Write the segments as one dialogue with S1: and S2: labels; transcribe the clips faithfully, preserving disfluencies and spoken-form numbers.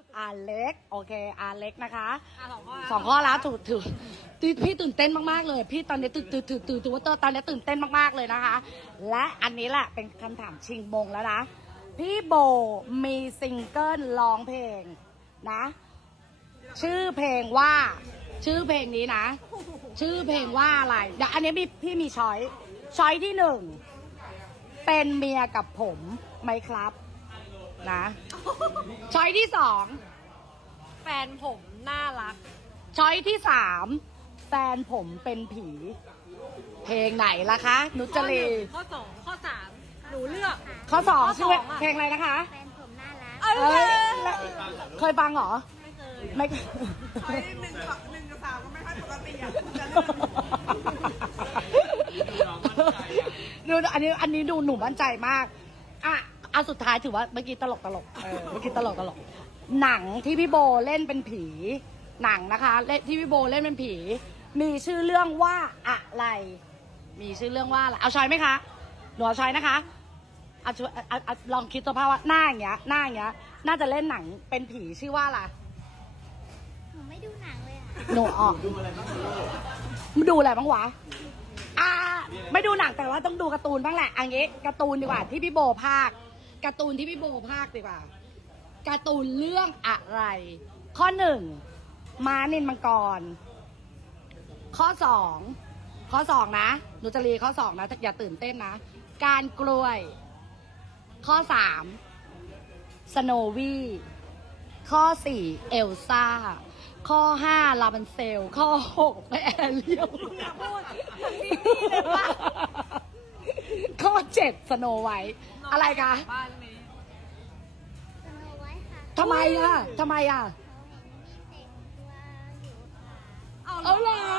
S1: อาเล็กโอเคอาเล็กนะคะ
S2: อ่ะสองข้อ
S1: สองข้อแล้วถูกถือพี่ตื่นเต้นมากๆเลย พี่ตอนนี้ตื่นตื่นตื่นตื่นตื่นว่าตอนนี้ตื่นเต้นมากๆเลยนะคะ และอันนี้แหละเป็นคำถามชิงมงแล้วนะพี่โบมีซิงเกิลร้องเพลงนะ ชื่อเพลงว่าชื่อเพลงนี้นะ ชื่อเพลงว่าอะไรเดี๋ยวอันนี้มีพี่มีช้อยช้อยที่หนึ่งเป็นเมียกับผมไหมครับนะช้อยที่สอง
S2: แฟนผมน่ารัก
S1: ช้อยที่สามแฟนผมเป็นผี เพลงไหนล่ะคะนุจ
S2: ข้อห
S1: รี
S2: นึ่งข้อสองข้อสามหนูเลือก
S1: ข้อสอง
S2: ข้อสอง
S1: ชื่อ
S2: อะ
S1: เพลงอะไรนะคะ
S3: แฟนผมน่ารัก
S2: เอ้ย
S1: เอ้ยแล้วเคยฟังเหรอ
S2: ไม่เคย
S1: ไม่
S4: หนึ่งกับหนึ่งกับสามก็ไม่ค่อยปกติอ่ะจะ
S1: ดูอันนี้อันนี้ดูหนูมั่นใจมากอ่ะอันสุดท้ายถือว่าเมื่อกี้ตลกตลกเออเมื่อกี้ตลกตลกหนังที่พี่โบเล่นเป็นผี หนังนะคะเล่นที่พี่โบเล่นเป็นผี มีชื่อเรื่องว่าอะไร มีชื่อเรื่องว่าอะไรเอาชอยไหมคะหนูเอาชอยนะคะเอาช่วยเอาเอาลองคิดสภาพว่าหน้าอย่างเงี้ยหน้าอย่างเงี้ยน่าจะเล่นหนังเป็นผีชื่อว่าอะไร
S3: หนูไม่ดูหนังเลยอ่ะ
S1: หนูออกดูอะไรบ้างดูดูอะไรบ้างวะอ่าไม่ดูหนังแต่ว่าต้องดูการ์ตูนบ้างแหละอันนี้การ์ตูนดีกว่าที่พี่โบภาคการ์ตูนที่พี่โบภาคดีกว่าการ์ตูนเรื่องอะไร ข้อหนึ่งม้านินมังกร ข้อสองข้อสองนะหนูจะรีข้อสองนะอย่าตื่นเต้นนะ การกล้วย ข้อสามสโนวี่ข้อสี่เอลซ่า ข้อห้าลาบันเซล ข้อหกแอเรียลข้อเจ็ดสโนไวท์อะไรคะ
S2: บ้านนี้
S3: สโนไว้ค่ะ
S1: ทำไมอ่ะทำไมอ่ะ
S3: เขาเห็นมีแต่งตัวอยู่ค่ะ
S2: เอา
S1: เอาเหรอ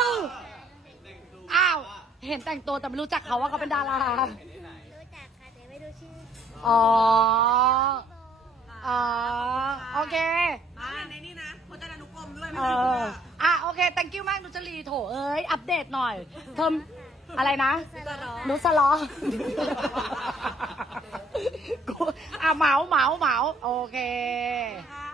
S1: อ้าว เห็นแต่งตัวแต่ไม่รู้จักเขาว่าเขาเป็นดารา
S3: รู้จักค่ะแต่ไม่รู้ชื่อ
S1: อ๋อ
S3: โบ
S1: อ๋อ โอเค
S4: อ่าในนี้นะพจนานุกรมด้วย
S1: เอ
S4: ไม่ได้เพื่
S1: อ
S4: อ
S1: อ่ะ โอเค thank you มากนุจรีโถเอ้ย อัปเดตหน่อย เธออะไรนะ
S3: สโน
S1: นุสลอ กูอ่ะเหมาเหมาเหมาโอเค
S2: ค่ะ